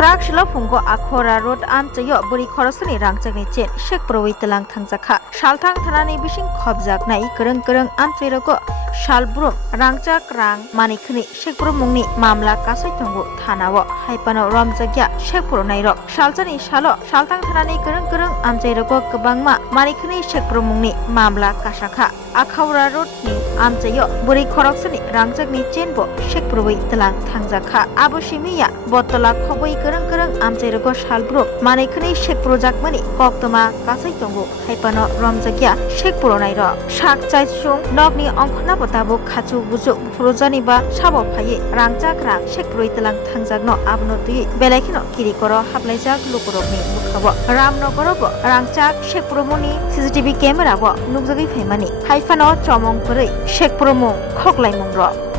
Krak shilo phungko akhora road amchayo buri khorosani rangchakni chen Sekprobwi Twlangkha Shalthang thanani bising khobjaknai kereng amchairoko Shalbrum Rangchak rang manikhni Sekpromungni mamla kasai tongo thanao haipano romjakya Sekpronairok Shalchani shalo Shalthang thanani kereng amchairoko kwbangma manikhni Sekpromungni mamla kasakha Akhora road ni amchayo buri khoroksani rangchakni chenbo Sekprobwi Twlangkha abo simiya bottola khoboi kereng amchairoko Shalbrum manikhni Sekprojakmani koktoma kasai tongo haipano romjakya Sekpronairo Sakchai chung nokni ongkhona botabo khachu bujuk projani ba sabo phaye Rangchak rang Sekprobwi Twlangkha abno tui belakhino kirikoro haplaijak lukorokni bukhabo Ramnogorobo Rangchak Sekpromoni CCTV camera bo nukjagui phaimani haifano chomong purei Sekpromong khoklaimungro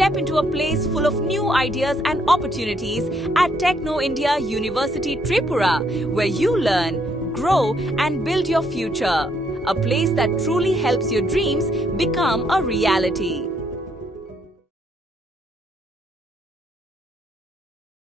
Step into a place full of new ideas and opportunities at Techno India University Tripura, where you learn, grow and build your future. A place that truly helps your dreams become a reality.